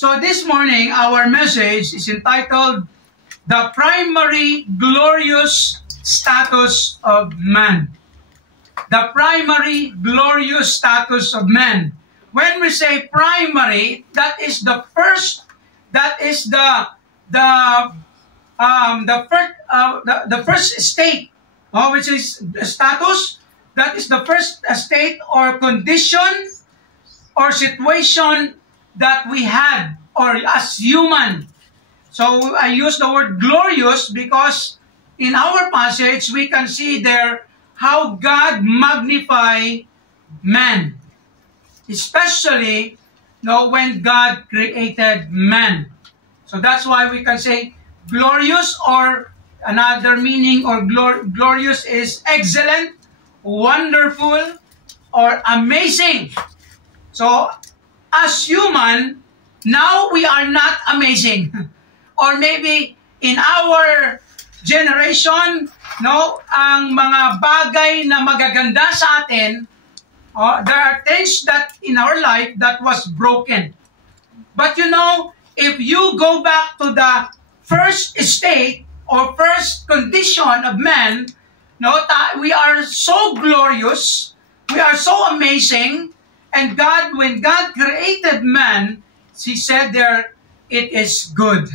So this morning, our message is entitled, The Primary Glorious Status of Man. The primary glorious status of man. When we say primary, that is the first, that is the first state, which is the status. That is the first state or condition or situation that we had, or as human. So I use the word glorious because in our passage we can see there how God magnified man, especially when God created man. So that's why we can say glorious, or another meaning, or glorious is excellent, wonderful, or amazing. So as human, now we are not amazing. Or maybe in our generation, ang mga bagay na magaganda sa atin, there are things that in our life that was broken. But if you go back to the first state or first condition of man, we are so glorious, we are so amazing, and God, when God created man, He said there, it is good.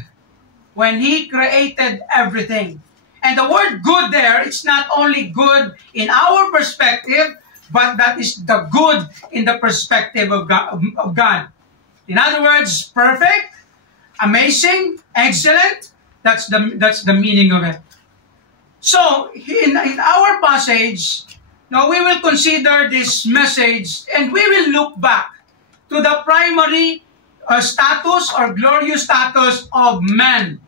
When He created everything. And the word good there, it's not only good in our perspective, but that is the good in the perspective of God. In other words, perfect, amazing, excellent. That's the meaning of it. So in our passage, now we will consider this message and we will look back to the primary status or glorious status of man.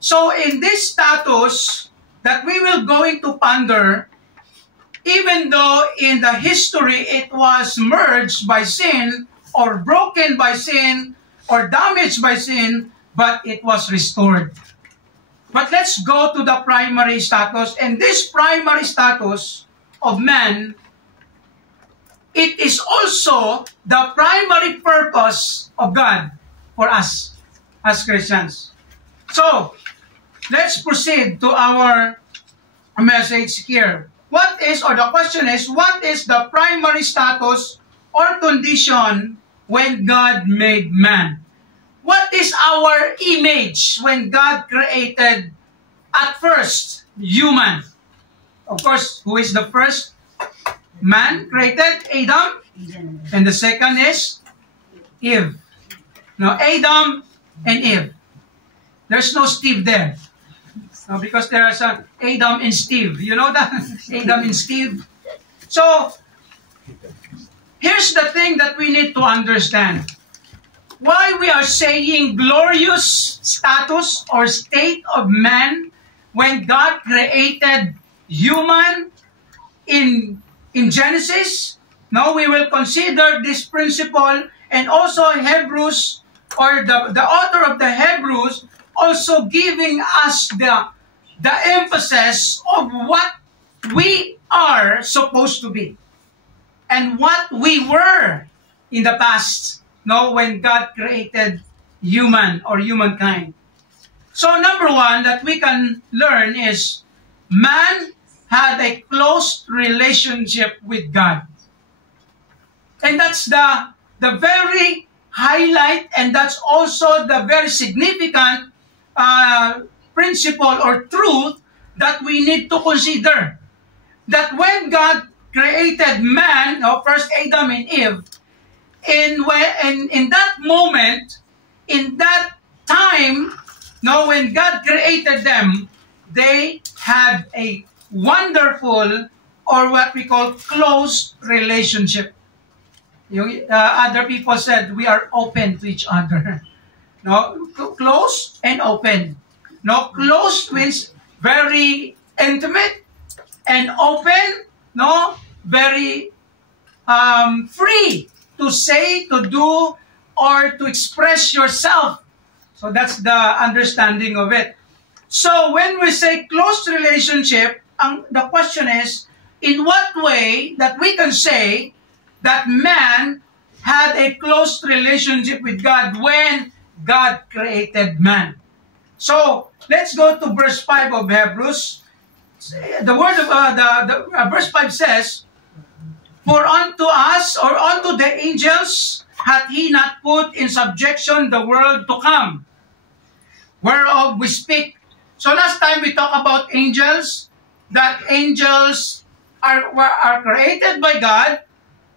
So in this status that we will going to ponder, even though in the history it was merged by sin, or broken by sin, or damaged by sin, but it was restored. But let's go to the primary status. And this primary status of man, it is also the primary purpose of God for us as Christians. So, let's proceed to our message here. The question is, what is the primary status or condition when God made man? What is our image when God created at first human? Of course, who is the first man created? Adam. And the second is Eve. Now, Adam and Eve. There's no Steve there. Because there are some Adam and Steve. You know that? Adam and Steve. So, here's the thing that we need to understand. Why we are saying glorious status or state of man when God created human in Genesis. Now we will consider this principle, and also Hebrews, or the author of the Hebrews, also giving us the emphasis of what we are supposed to be and what we were in the past, when God created human or humankind. So number one that we can learn is man had a close relationship with God. And that's the very highlight, and that's also the very significant principle or truth that we need to consider. That when God created man, first Adam and Eve, in that moment, in that time, when God created them, they had a wonderful, or what we call close relationship. Other people said we are open to each other. Close and open. Close means very intimate, and open, very free to say, to do, or to express yourself. So that's the understanding of it. So when we say close relationship, the question is, in what way that we can say that man had a close relationship with God when God created man. So, let's go to verse 5 of Hebrews. The word of verse 5 says, "For unto us, or unto the angels, hath he not put in subjection the world to come, whereof we speak." So last time we talked about angels, that angels are created by God.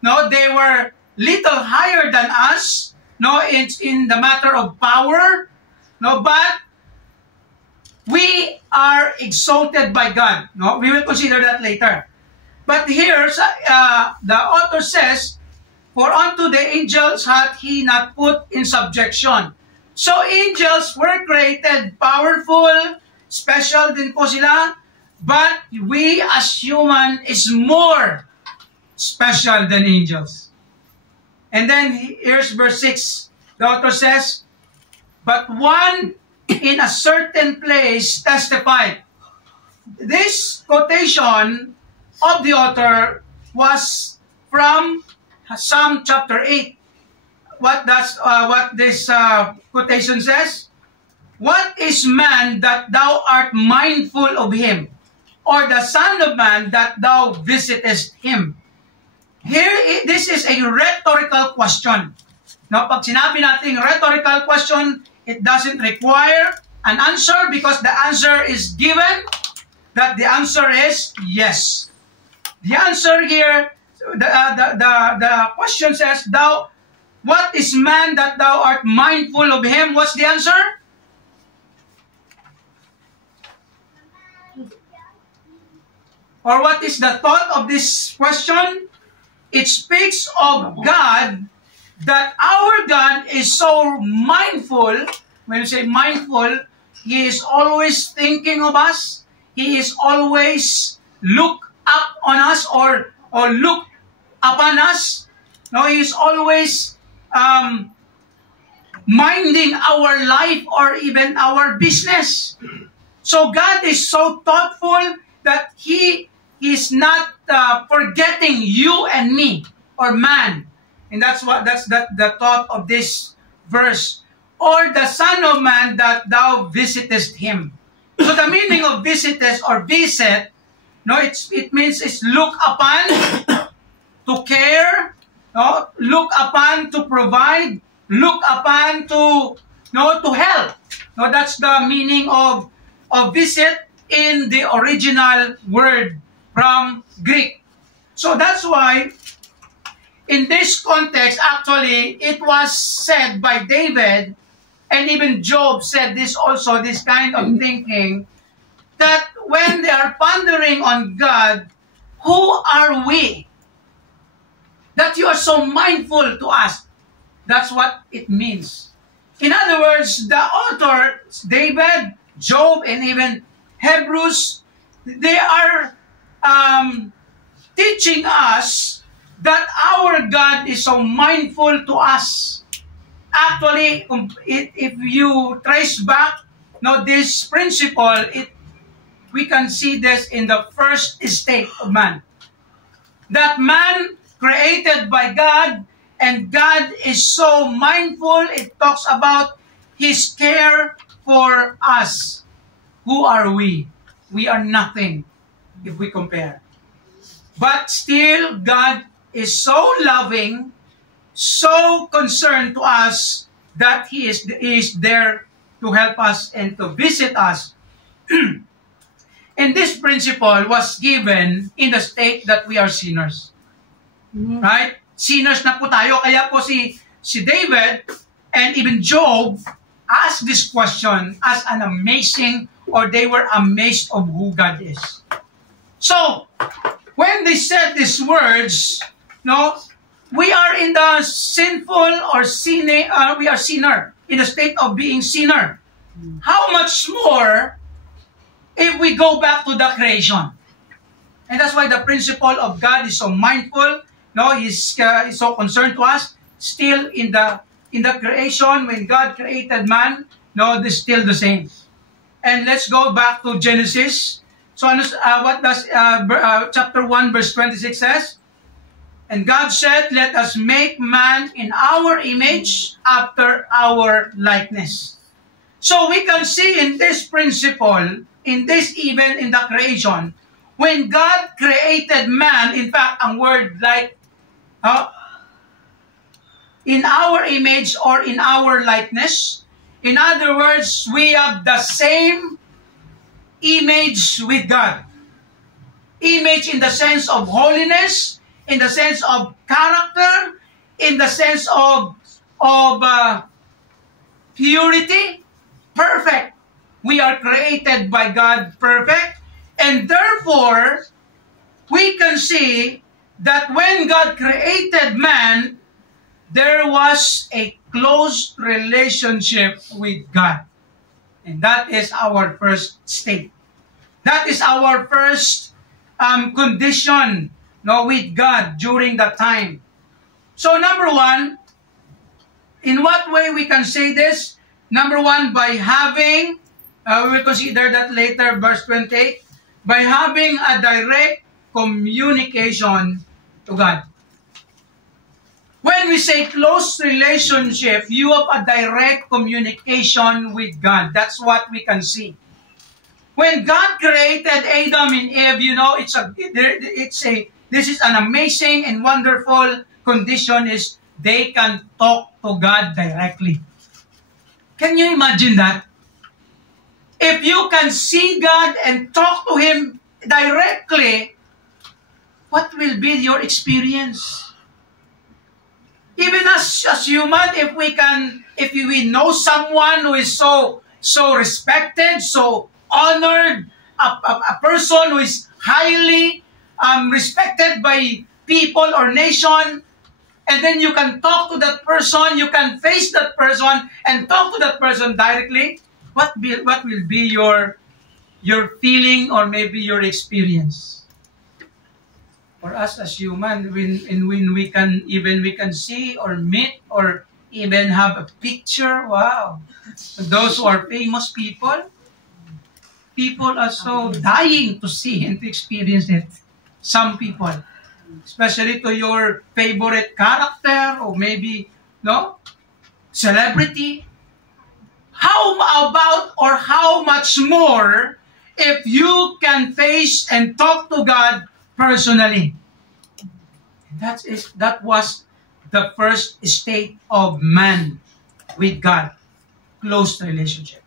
No, they were little higher than us. No, it's in the matter of power. No, but we are exalted by God. No, we will consider that later. But here, the author says, "For unto the angels hath he not put in subjection." So angels were created powerful, special din po sila, but we as human is more special than angels. And then here's verse 6. The author says, "But one in a certain place testified." This quotation of the author was from Psalm chapter 8. What this quotation says? "What is man that thou art mindful of him, or the son of man that thou visitest him?" Here, this is a rhetorical question. Now, pag sinabi natin rhetorical question, it doesn't require an answer because the answer is given, that the answer is yes. The answer here, the question says, "What is man that thou art mindful of him?" What's the answer? Or what is the thought of this question? It speaks of God, that our God is so mindful. When you say mindful, He is always thinking of us. He is always look up on us or look upon us. No, He is always minding our life or even our business. So God is so thoughtful that He is not forgetting you and me or man. And that's the thought of this verse. Or the Son of Man that thou visitest him. So the meaning of visitest or visit, no, it means it's look upon, to care, no, look upon to provide, look upon to help. No, that's the meaning of visit in the original word from Greek. So that's why in this context, actually, it was said by David, and even Job said this also, this kind of thinking, that when they are pondering on God, who are we? That you are so mindful to us. That's what it means. In other words, the author, David, Job, and even Hebrews, they are teaching us that our God is so mindful to us. Actually, if you trace back this principle, we can see this in the first state of man. That man created by God, and God is so mindful. It talks about His care for us. Who are we? We are nothing if we compare. But still, God is so loving, so concerned to us, that He is there to help us and to visit us. And this principle was given in the state that we are sinners. Mm-hmm. Right? Sinners na po tayo. Kaya po si David and even Job asked this question as an amazing, or they were amazed of who God is. So, when they said these words, we are in the sinful or we are sinner, in the state of being sinner. How much more if we go back to the creation? And that's why the principle of God is so mindful. He's so concerned to us. Still in the creation, when God created man, this is still the same. And let's go back to Genesis. So what does chapter 1 verse 26 says? And God said, let us make man in our image after our likeness. So we can see in this principle, in this even in the creation, when God created man, in fact, ang word like in our image or in our likeness, in other words, we have the same image with God. Image in the sense of holiness, in the sense of character, in the sense of purity, perfect. We are created by God perfect, and therefore, we can see that when God created man, there was a close relationship with God. And that is our first state. That is our first condition with God during that time. So number one, in what way we can say this? Number one, by having, we will consider that later, verse 28, by having a direct communication to God. When we say close relationship, you have a direct communication with God. That's what we can see. When God created Adam and Eve, this is an amazing and wonderful condition is they can talk to God directly. Can you imagine that? If you can see God and talk to Him directly, what will be your experience? Even as human, if we know someone who is so respected, so honored, a person who is highly respected by people or nation, and then you can talk to that person, you can face that person and talk to that person directly, what will be your feeling or maybe your experience? For us as human, when we can see or meet or even have a picture, wow. Those who are famous people are so dying to see and to experience it. Some people, especially to your favorite character or maybe celebrity. How about or how much more if you can face and talk to God personally? That was the first state of man with God, close relationship.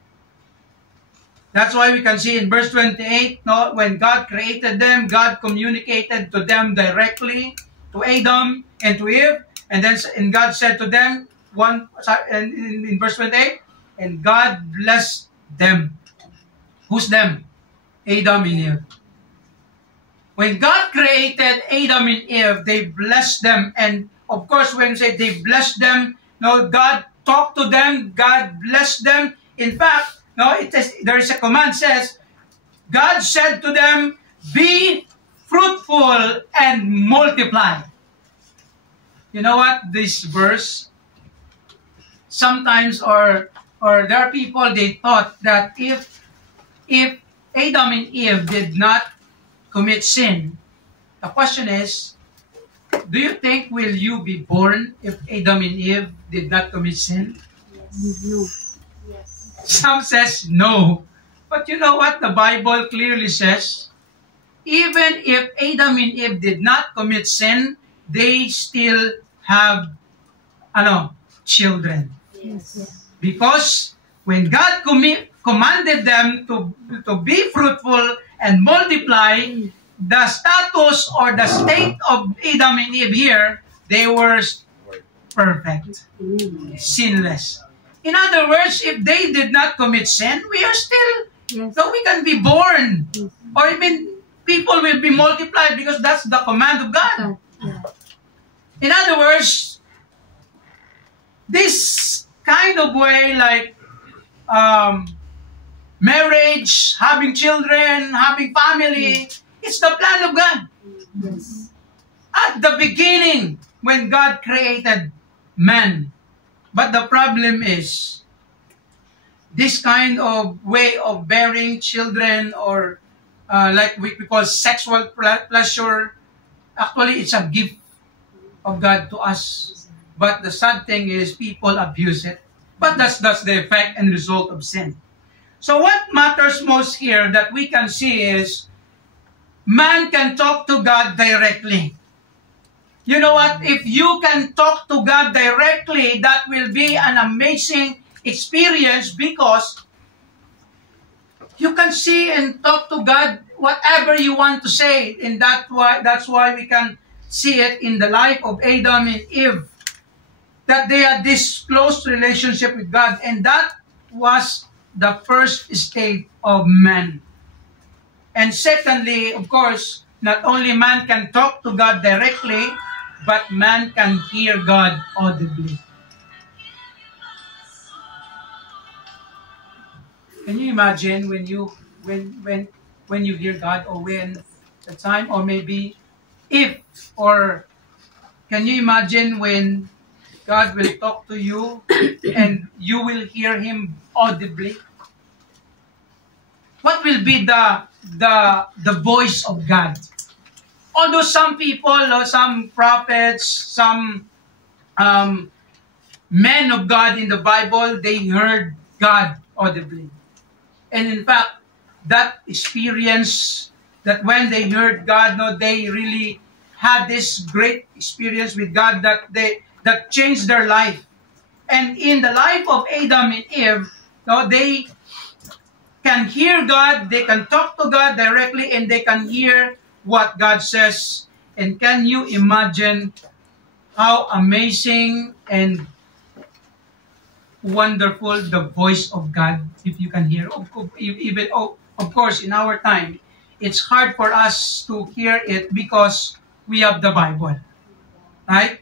That's why we can see in verse 28, when God created them, God communicated to them directly, to Adam and to Eve, and God said to them, in verse 28, and God blessed them. Who's them? Adam and Eve. When God created Adam and Eve, they blessed them. And of course, when we say they blessed them, God talked to them, God blessed them. In fact, there is a command says, God said to them, be fruitful and multiply. You know what? This verse, sometimes, or there are people, they thought that if Adam and Eve did not commit sin, the question is, do you think will you be born if Adam and Eve did not commit sin? Yes. No. Yes. Some says no. But you know what the Bible clearly says? Even if Adam and Eve did not commit sin, they still have children. Yes. Because when God commanded them to be fruitful and multiply, the status or the state of Adam and Eve here, they were perfect, sinless. In other words, if they did not commit sin, we are still, so we can be born. Or even people will be multiplied because that's the command of God. In other words, this kind of way, like marriage, having children, having family, it's the plan of God. Yes. At the beginning, when God created man. But the problem is, this kind of way of bearing children or like we call sexual pleasure, actually it's a gift of God to us. But the sad thing is people abuse it. But that's the effect and result of sin. So what matters most here that we can see is man can talk to God directly. You know what? If you can talk to God directly, that will be an amazing experience because you can see and talk to God whatever you want to say. And that's why we can see it in the life of Adam and Eve, that they had this close relationship with God. And that was the first state of man. And secondly, of course, not only man can talk to God directly, but man can hear God audibly. Can you imagine when you hear God, or when the time, or maybe if, or can you imagine when God will talk to you and you will hear Him audibly? What will be the voice of God? Although some people, or some prophets, some men of God in the Bible, they heard God audibly. And in fact, that experience, that when they heard God, no, they really had this great experience with God that changed their life. And in the life of Adam and Eve, no, they can hear God, they can talk to God directly, and they can hear what God says. And can you imagine how amazing and wonderful the voice of God, if you can hear? Of course, in our time, it's hard for us to hear it because we have the Bible, right?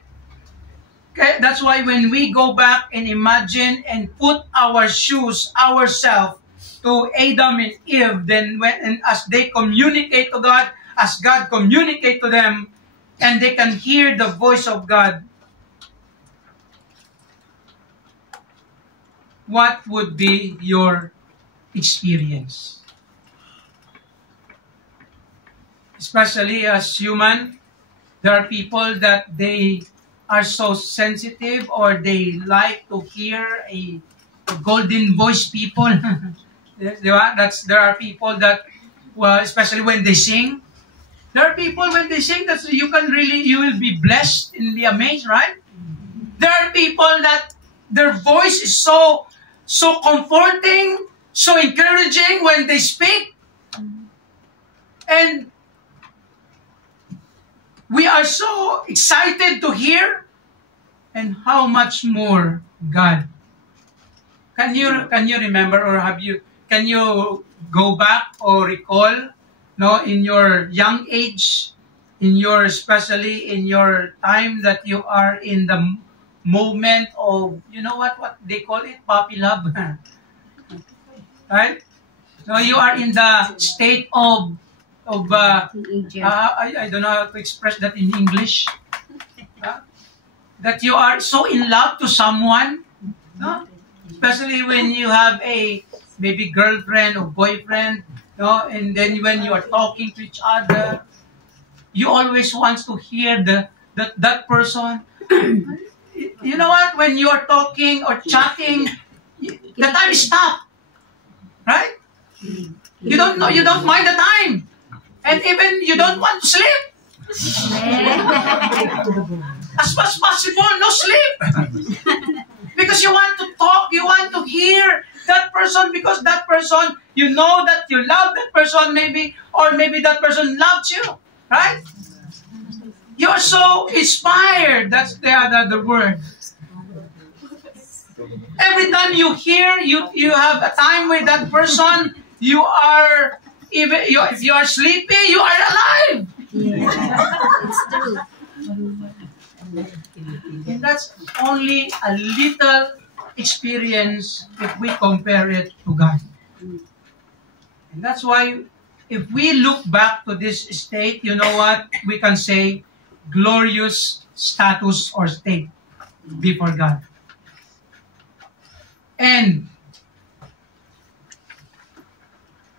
Okay, that's why when we go back and imagine and put our shoes, ourselves, to Adam and Eve, then as they communicate to God, as God communicate to them, and they can hear the voice of God, what would be your experience? Especially as human, there are people that they are so sensitive, or they like to hear a golden voice people. There are people that, well, especially when they sing, there are people when they sing that you will be blessed and be amazed, right? There are people that their voice is so comforting, so encouraging when they speak. And we are so excited to hear. And how much more God? Can you remember, or can you go back or recall, no, in your young age, especially in your time that you are in the moment of, you know what they call it, puppy love, right? So you are in the state of I don't know how to express that in English. That you are so in love to someone, no? Especially when you have a maybe girlfriend or boyfriend, no? And then when you are talking to each other, you always want to hear that person. You know what? When you are talking or chatting, the time is stopped, right? You don't mind the time, and even you don't want to sleep. As much as possible, no sleep. Because you want to talk, you want to hear that person, because that person, you know that you love that person, maybe, or maybe that person loves you, right? You are so inspired. That's the word. Every time you hear, you have a time with that person, you are, if you are sleepy, you are alive. Yeah, it's true. And that's only a little experience if we compare it to God. And that's why if we look back to this state, you know what? We can say glorious status or state before God. And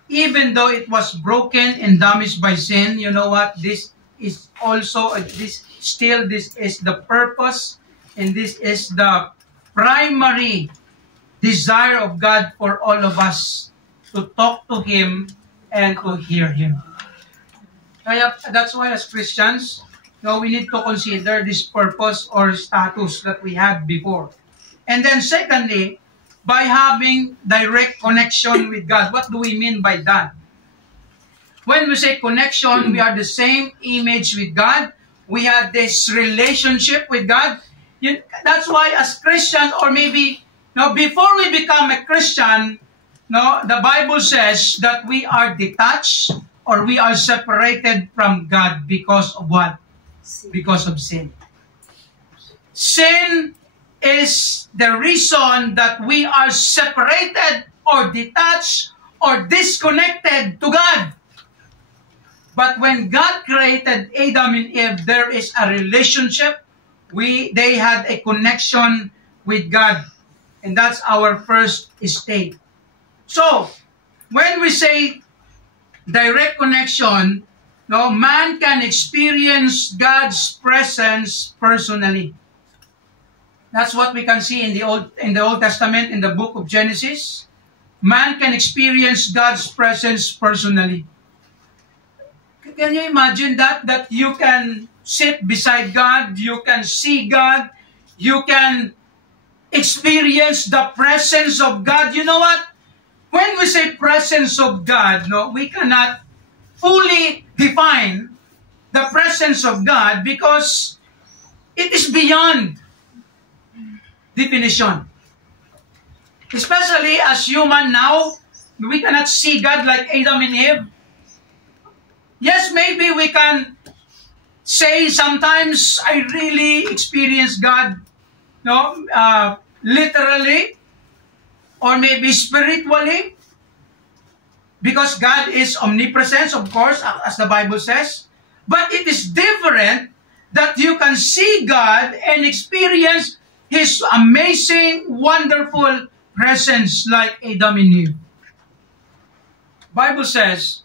even though it was broken and damaged by sin, you know what? This is also this is the purpose, and this is the primary desire of God for all of us to talk to Him and to hear Him. Kaya that's why as Christians, we need to consider this purpose or status that we had before. And then secondly, by having direct connection with God. What do we mean by that? When we say connection, we are the same image with God. We have this relationship with God. That's why as Christians, or maybe before we become a Christian, the Bible says that we are detached or we are separated from God because of what? Because of sin. Sin is the reason that we are separated or detached or disconnected to God. But when God created Adam and Eve, there is a relationship. They had a connection with God. And that's our first state. So, when we say direct connection, man can experience God's presence personally. That's what we can see in the Old Testament, in the book of Genesis. Man can experience God's presence personally. Can you imagine that? That you can sit beside God, you can see God, you can experience the presence of God. You know what? When we say presence of God, we cannot fully define the presence of God because it is beyond definition. Especially as human now, we cannot see God like Adam and Eve. Yes, maybe we can say sometimes I really experience God, literally, or maybe spiritually, because God is omnipresent, of course, as the Bible says. But it is different that you can see God and experience His amazing, wonderful presence like Adam and Eve. Bible says,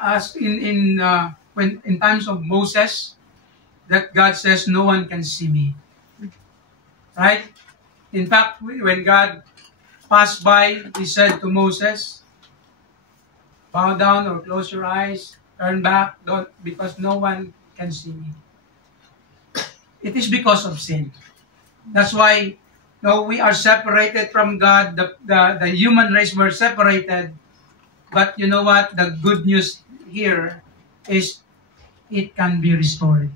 as in times of Moses, that God says, no one can see me. Right? In fact, when God passed by, He said to Moses, bow down or close your eyes, turn back, because no one can see me. It is because of sin. That's why we are separated from God. The human race were separated. But you know what? The good news here is it can be restored.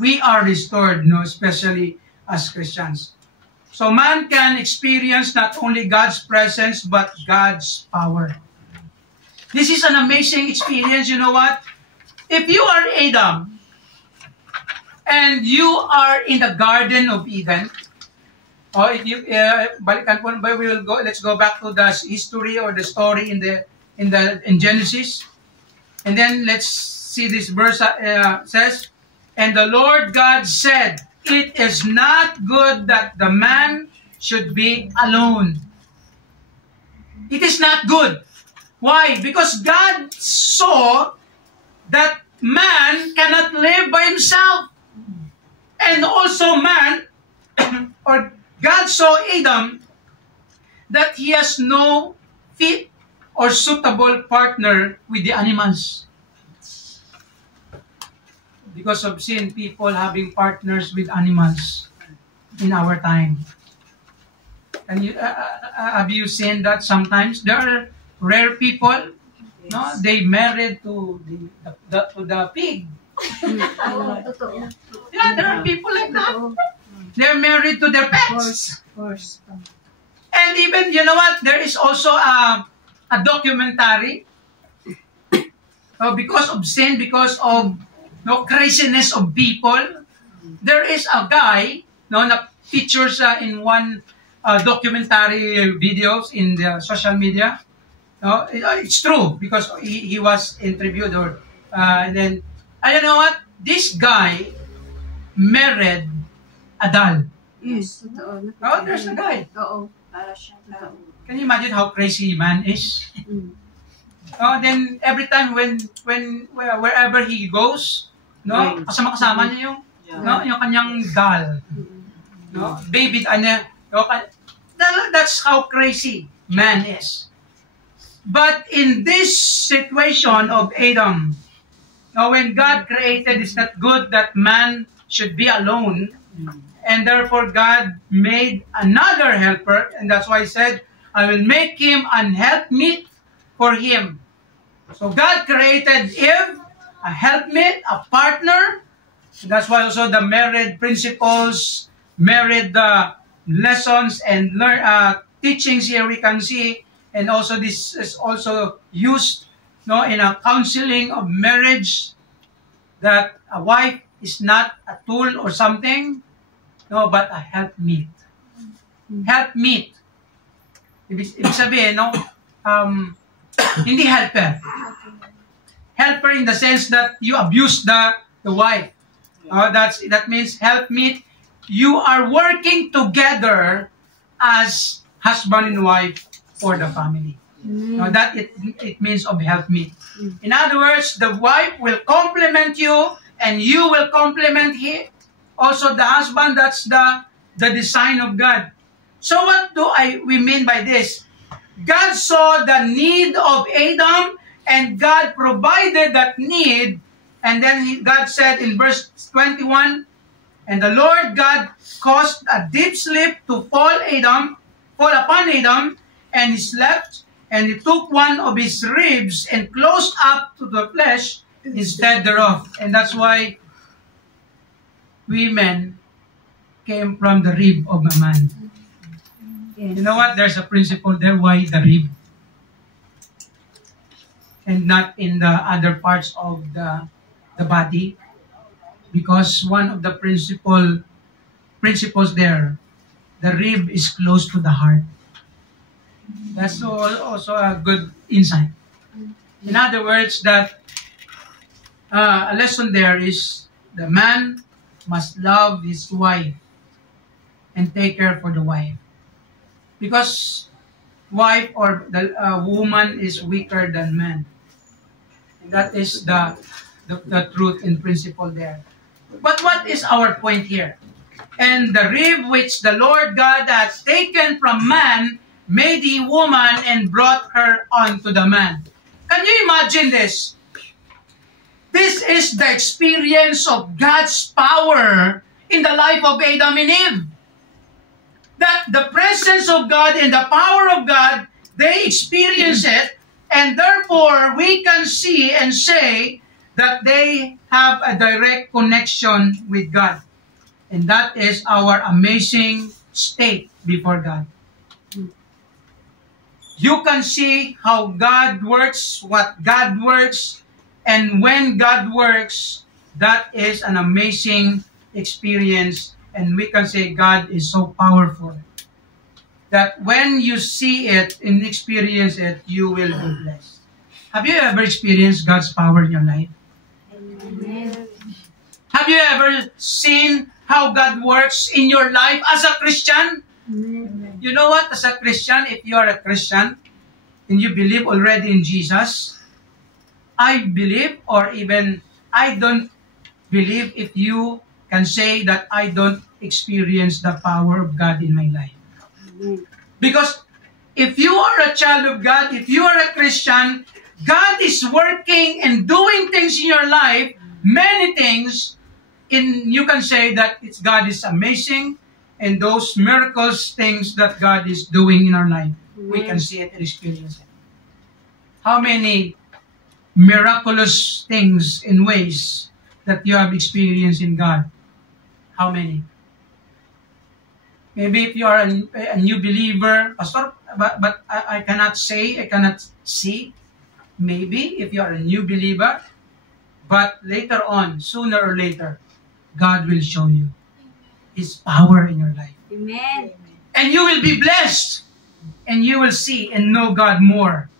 We are restored, especially as Christians. So man can experience not only God's presence, but God's power. This is an amazing experience. You know what? If you are Adam, and you are in the Garden of Eden, or if you let's go back to the history or the story in Genesis, and then let's see this verse says, and the Lord God said, it is not good that the man should be alone. It is not good. Why? Because God saw that man cannot live by himself. And also man, or God saw Adam, that he has no fit or suitable partner with the animals. Because of sin, people having partners with animals in our time. And have you seen that sometimes? There are rare people, they married to the pig. Yeah, there are people like that. They're married to their pets. And even, you know what? There is also a documentary because of sin, because of craziness of people. There is a guy that features in one documentary videos in the social media. It's true because he was interviewed, and then you know what? This guy married a doll. Yes. There's a guy. Oo. Para siya. Can you imagine how crazy man is? Then every time wherever he goes, no, kasama niya yung yung kanyang doll. No, David, that's how crazy man is. But in this situation of Adam, when God created, it's not good that man should be alone. And therefore, God made another helper. And that's why he said, I will make him an helpmeet for him. So God created Eve, a helpmeet, a partner. That's why also the married principles, married lessons and teachings here we can see. And also this is also used in a counseling of marriage, that a wife is not a tool or something, but a helpmeet. Helpmeet. Ibig sabihin, hindi helper. Helper in the sense that you abuse the wife. That means helpmeet. You are working together as husband and wife for the family. That it means of helpmeet. In other words, the wife will complement you and you will complement him. Also the husband, that's the design of God. So what do we mean by this? God saw the need of Adam and God provided that need. And then God said in verse 21, and the Lord God caused a deep sleep to fall upon Adam, and he slept, and he took one of his ribs and closed up to the flesh instead thereof. And that's why women came from the rib of a man. Yes. You know what? There's a principle there. Why the rib? And not in the other parts of the body? Because one of the principles there, the rib is close to the heart. That's also a good insight. In other words, that a lesson there is the man must love his wife and take care for the wife. Because wife or the woman is weaker than man. And that is the truth and principle there. But what is our point here? And the rib which the Lord God has taken from man made he woman and brought her unto the man. Can you imagine this? This is the experience of God's power in the life of Adam and Eve. That the presence of God and the power of God, they experience it, and therefore we can see and say that they have a direct connection with God. And that is our amazing state before God. You can see how God works, what God works, and when God works, that is an amazing experience. And we can say God is so powerful that when you see it and experience it, you will be blessed. Have you ever experienced God's power in your life? Amen. Have you ever seen how God works in your life as a Christian? Amen. You know what? As a Christian, if you are a Christian and you believe already in Jesus, I believe, or even I don't believe if you can say that I don't experience the power of God in my life. Because if you are a child of God, if you are a Christian, God is working and doing things in your life, many things, you can say that God is amazing, and those miracles, things that God is doing in our life, we can see it and experience it. How many miraculous things and ways that you have experienced in God? How many? Maybe if you are a new believer, Pastor, but I cannot say, I cannot see. Maybe if you are a new believer, but later on, sooner or later, God will show you His power in your life. Amen. And you will be blessed. And you will see and know God more.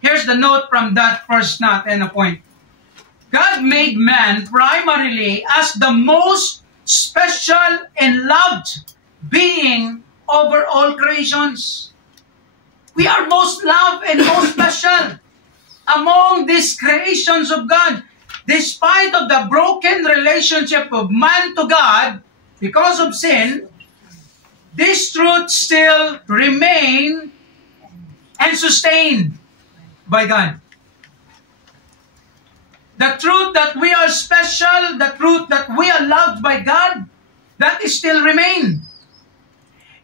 Here's the note from that first knot and a point. God made man primarily as the most special and loved being over all creations. We are most loved and most special. among these creations of God, despite of the broken relationship of man to God because of sin, this truth still remain and sustained by God. The truth that we are special, the truth that we are loved by God, that is still remain.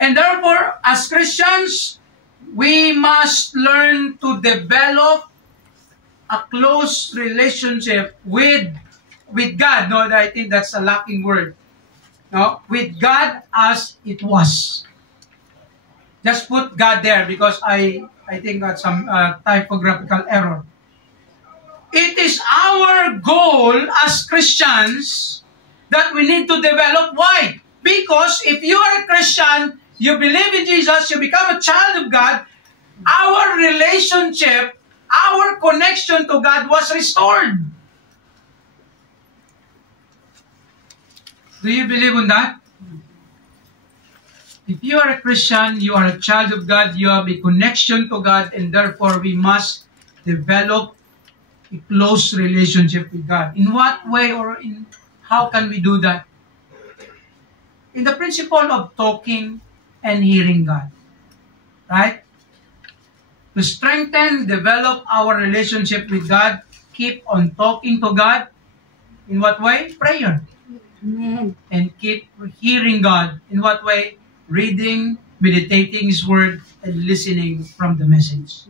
And therefore, as Christians, we must learn to develop a close relationship with God. No, I think that's a lacking word. No, with God as it was. Just put God there because I think that's some typographical error. It is our goal as Christians that we need to develop. Why? Because if you are a Christian, you believe in Jesus, you become a child of God, our relationship, our connection to God was restored. Do you believe in that? If you are a Christian, you are a child of God, you have a connection to God, and therefore we must develop a close relationship with God. In what way or in how can we do that? In the principle of talking and hearing God. Right? To strengthen, develop our relationship with God, keep on talking to God. In what way? Prayer. Amen. And keep hearing God. In what way? Reading, meditating His Word, and listening from the message.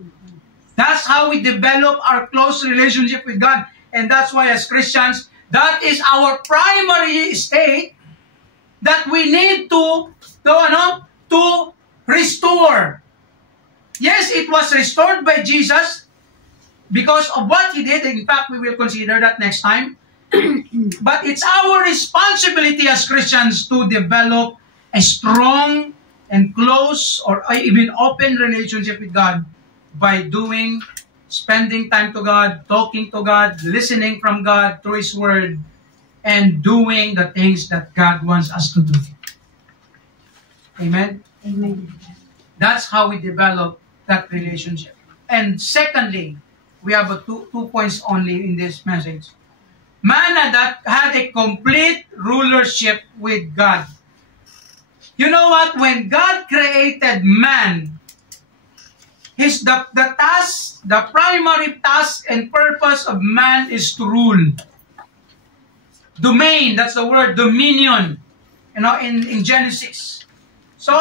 That's how we develop our close relationship with God. And that's why as Christians, that is our primary state that we need to restore. Yes, it was restored by Jesus because of what He did. In fact, we will consider that next time. But it's our responsibility as Christians to develop a strong and close or even open relationship with God by spending time to God, talking to God, listening from God through His Word, and doing the things that God wants us to do. Amen? Amen. That's how we develop that relationship. And secondly, we have two points only in this message. Man had a complete rulership with God. You know what? When God created man, the primary task and purpose of man is to rule. Domain, that's the word, dominion, in Genesis. So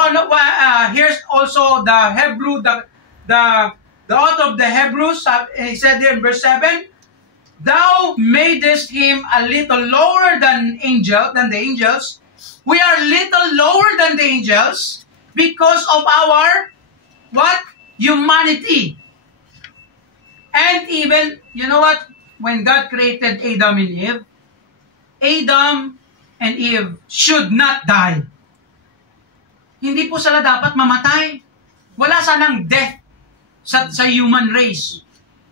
here's also the Hebrew, the author of the Hebrews, he said there in verse 7, Thou madest him a little lower than the angels. We are little lower than the angels because of our, humanity. And even, you know what? When God created Adam and Eve should not die. Hindi po sila dapat mamatay. Wala sanang death sa human race.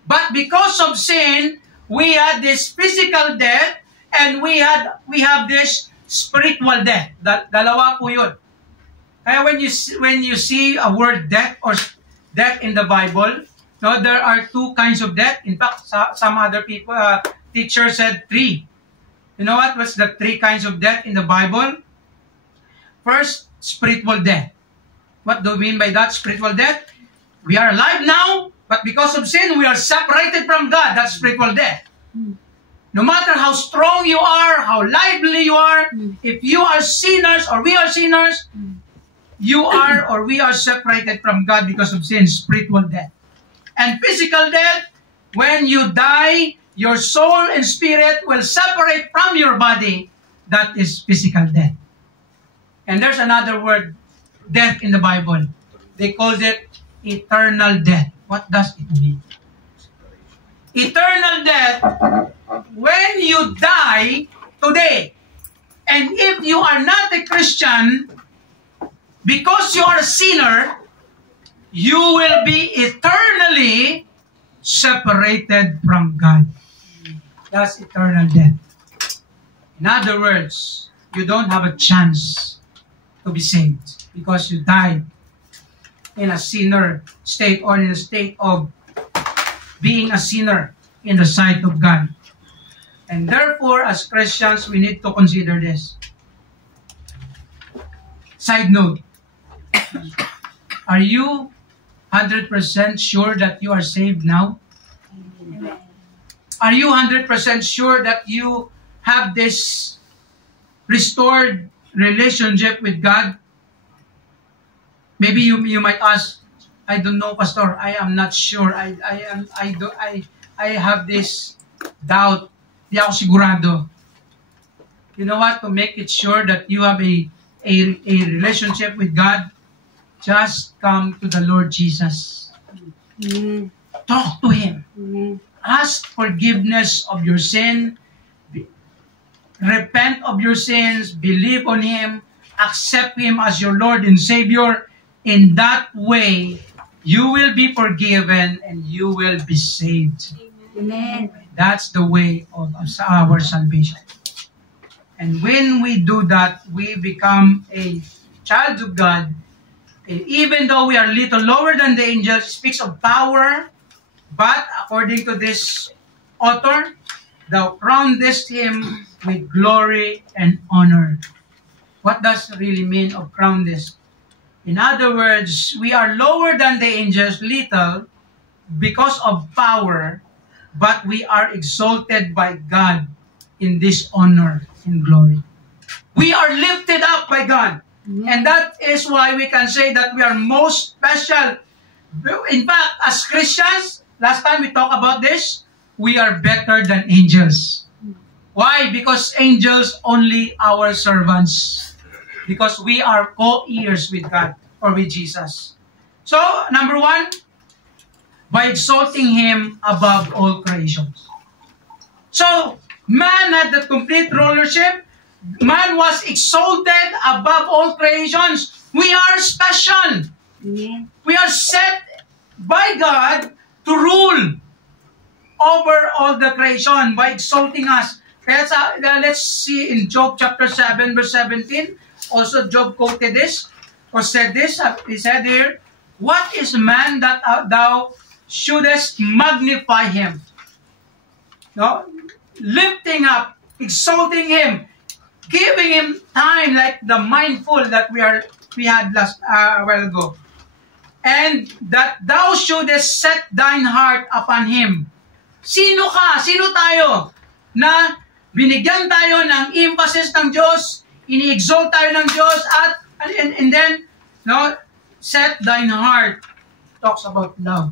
But because of sin, we had this physical death and we have this spiritual death. Dalawa po yun. Kaya when you see a word death or death in the Bible, there are two kinds of death. In fact, some other people, teachers said 3. You know what? What's the 3 kinds of death in the Bible? First, spiritual death. What do we mean by that, spiritual death? We are alive now, but because of sin, we are separated from God. That's spiritual death. No matter how strong you are, how lively you are, if you are sinners or we are sinners, you are or we are separated from God because of sin, spiritual death. And physical death, when you die, your soul and spirit will separate from your body. That is physical death. And there's another word, death in the Bible. They called it eternal death. What does it mean? Eternal death, when you die today, and if you are not a Christian, because you are a sinner, you will be eternally separated from God. That's eternal death. In other words, you don't have a chance to be saved because you died in a sinner state or in a state of being a sinner in the sight of God. And therefore, as Christians, we need to consider this. Side note, are you 100% sure that you are saved now? Amen. Are you 100% sure that you have this restored relationship with God? Maybe you might ask, I don't know, Pastor. I am not sure. I have this doubt. Di ako sigurado. You know what? To make it sure that you have a relationship with God, just come to the Lord Jesus. Amen. Talk to Him. Amen. Ask forgiveness of your sin. Repent of your sins. Believe on Him. Accept Him as your Lord and Savior. In that way, you will be forgiven and you will be saved. Amen. That's the way of our salvation. And when we do that, we become a child of God. And even though we are little lower than the angels, it speaks of power. But according to this author, thou crownest him with glory and honor. What does really mean of crown this? In other words, we are lower than the angels, little, because of power, but we are exalted by God in this honor and glory. We are lifted up by God. And that is why we can say that we are most special. In fact, as Christians, last time we talked about this, we are better than angels. Why? Because angels only our servants. Because we are co-heirs with God or with Jesus. So, number one, by exalting Him above all creations. So, man had the complete rulership. Man was exalted above all creations. We are special. Amen. We are set by God to rule over all the creation by exalting us. Let's see in Job chapter 7, verse 17. Also, Job quoted this, or said this. He said here, what is man that thou shouldest magnify him? No? Lifting up, exalting him, giving him time like the mindful that we had last a while ago. And that thou shouldest set thine heart upon him. Sino ka? Sino tayo? Na binigyan tayo ng emphasis ng Diyos, ini-exalt tayo ng Diyos, and then, no, set thine heart. Talks about love.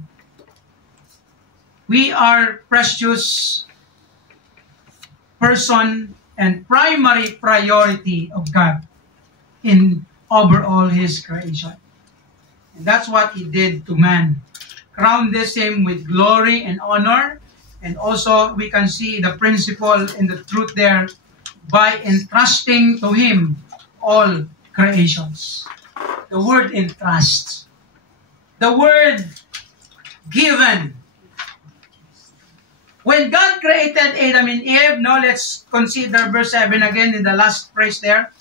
We are precious person and primary priority of God in overall His creation. And that's what He did to man. Crowned him with glory and honor. And also, we can see the principle and the truth there by entrusting to Him all creations. The word entrust. The word given. When God created Adam and Eve, now let's consider verse 7 again in the last phrase there.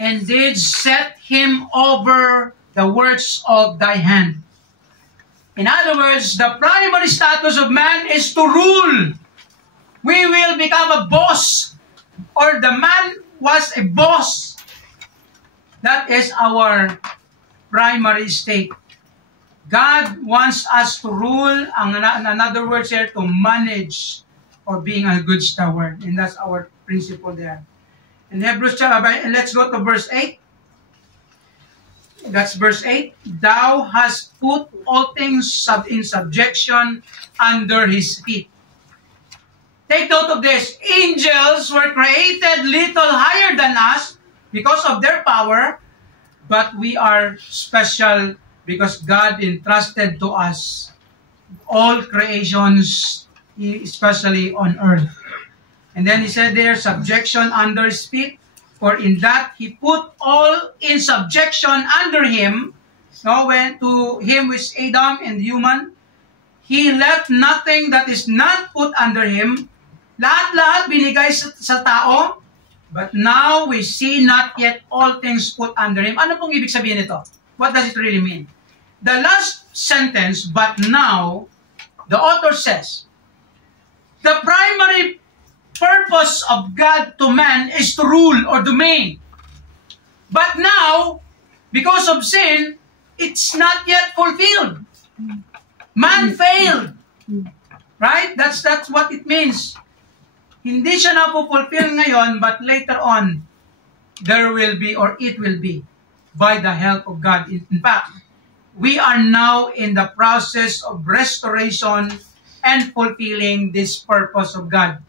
And did set him over the works of thy hand. In other words, the primary status of man is to rule. We will become a boss, or the man was a boss. That is our primary state. God wants us to rule, in other words here, to manage, or being a good steward. And that's our principle there. In Hebrews chapter, let's go to verse 8. That's verse 8. Thou hast put all things in subjection under His feet. Take note of this. Angels were created little higher than us because of their power, but we are special because God entrusted to us all creations, especially on earth. And then He said there, subjection under His feet. For in that He put all in subjection under Him. So when to Him with Adam and human, He left nothing that is not put under Him. Lahat-lahat binigay sa tao. But now we see not yet all things put under Him. Ano pong ibig sabihin nito? What does it really mean? The last sentence, but now, the author says, the primary purpose of God to man is to rule or domain. But now, because of sin, it's not yet fulfilled. Man failed. Right? That's what it means. Hindi siya na-fulfill ngayon, but later on, there will be or it will be by the help of God. In fact, we are now in the process of restoration and fulfilling this purpose of God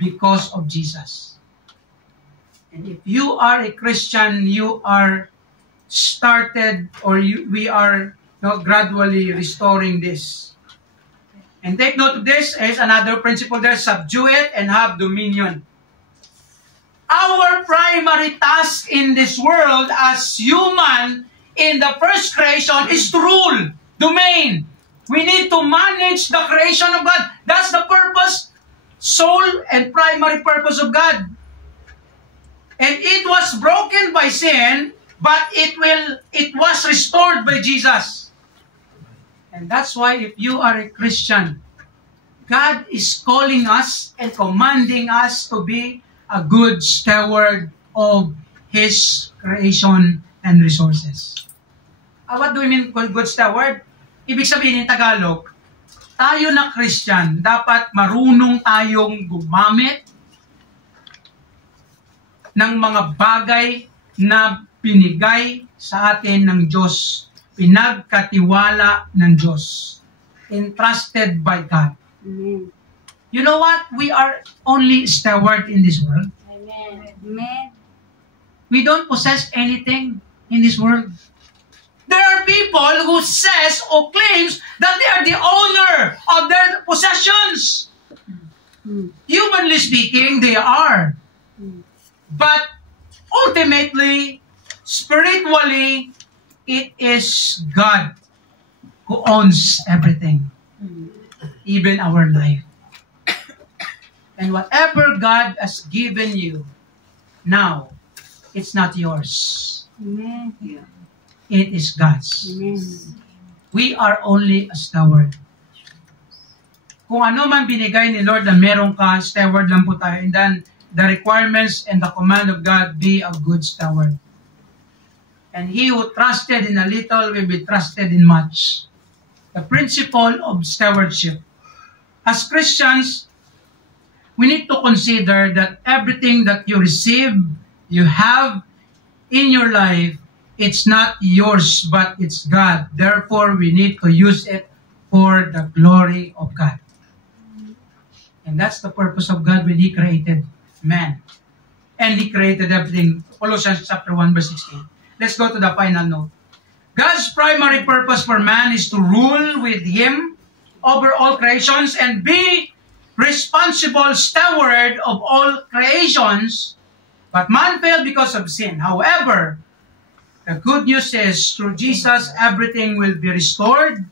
because of Jesus. And if you are a Christian, you are started or we are gradually restoring this. And take note of this is another principle there, subdue it and have dominion. Our primary task in this world as human in the first creation is to rule, domain. We need to manage the creation of God. That's the purpose, sole and primary purpose of God. And it was broken by sin, but it was restored by Jesus. And that's why if you are a Christian, God is calling us and commanding us to be a good steward of His creation and resources. What do we mean good steward? Ibig sabihin in Tagalog, tayo na Christian, dapat marunong tayong gumamit ng mga bagay na binigay sa atin ng Diyos, pinagkatiwala ng Diyos, entrusted by God. Amen. You know what? We are only steward in this world. Amen. Amen. We don't possess anything in this world. There are people who says or claims that they are the owner of their possessions. Humanly speaking, they are. But ultimately, spiritually, it is God who owns everything, even our life. And whatever God has given you now, it's not yours. Amen. It is God's. Amen. We are only a steward. Kung ano man binigay ni Lord na meron ka, steward lang po tayo. And then, the requirements and the command of God, be a good steward. And he who trusted in a little will be trusted in much. The principle of stewardship. As Christians, we need to consider that everything that you receive, you have in your life, it's not yours, but it's God. Therefore, we need to use it for the glory of God. And that's the purpose of God when He created man. And He created everything. Colossians chapter 1, verse 16. Let's go to the final note. God's primary purpose for man is to rule with Him over all creations and be responsible steward of all creations. But man failed because of sin. However, the good news is, through Jesus, everything will be restored.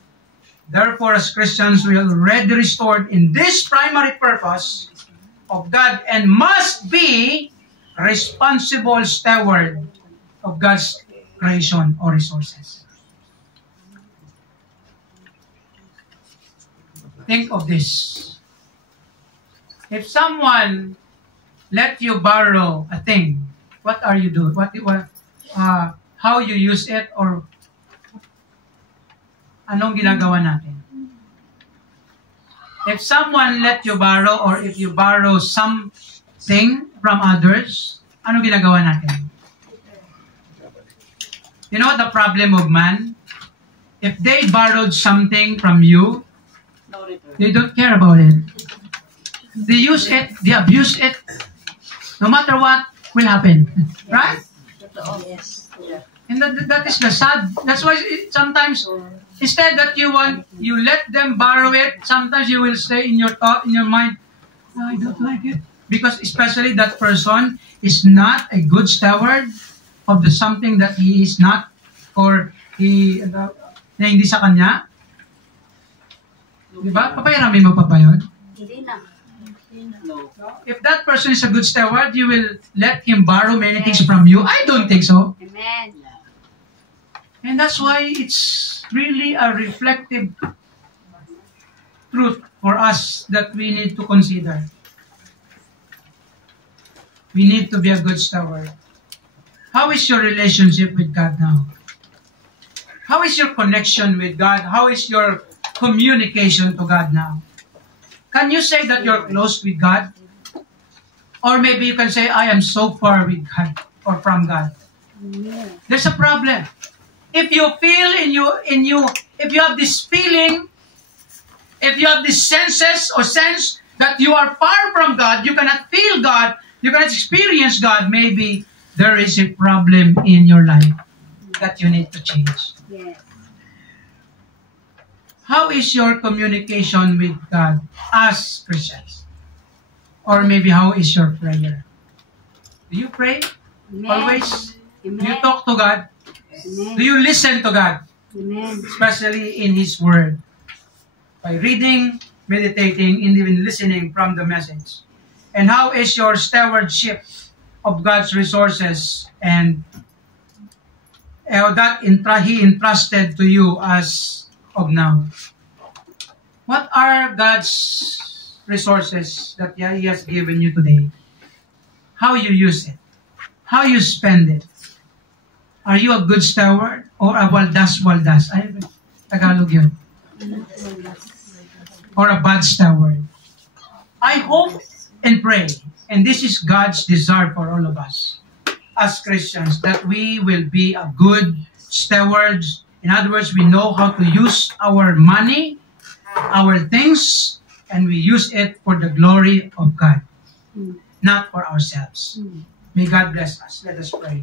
Therefore, as Christians, we are already restored in this primary purpose of God and must be responsible steward of God's creation or resources. Think of this. If someone let you borrow a thing, what are you doing? How you use it or anong ginagawa natin? If someone let you borrow or if you borrow something from others, anong ginagawa natin? You know what the problem of man? If they borrowed something from you, they don't care about it. They use it, they abuse it. No matter what will happen. Right? Yes. And that is the sad. That's why sometimes, instead that you let them borrow it, sometimes you will say in your thought, in your mind, oh, I don't like it. Because especially that person is not a good steward of the something that he is not, or na hindi sa kanya. Diba? Papayarami mo pa ba yun? Hindi na. If that person is a good steward, you will let him borrow many things from you? I don't think so. Amen. And that's why it's really a reflective truth for us that we need to consider. We need to be a good steward. How is your relationship with God now? How is your connection with God? How is your communication to God now? Can you say that you're close with God? Or maybe you can say, I am so far with God or from God. There's a problem. If you feel if you have this feeling, if you have this sense that you are far from God, you cannot feel God, you cannot experience God, maybe there is a problem in your life that you need to change. Yes. How is your communication with God as Christians? Or maybe how is your prayer? Do you pray? Amen. Always? Amen. Do you talk to God? Amen. Do you listen to God? Amen. Especially in His Word. By reading, meditating, and even listening from the message. And how is your stewardship of God's resources and that He entrusted to you as of now? What are God's resources that He has given you today? How you use it? How you spend it? Are you a good steward or a waldas? Ay, Tagalog yun. Or a bad steward? I hope and pray, and this is God's desire for all of us as Christians, that we will be a good stewards. In other words, we know how to use our money, our things, and we use it for the glory of God, not for ourselves. May God bless us. Let us pray.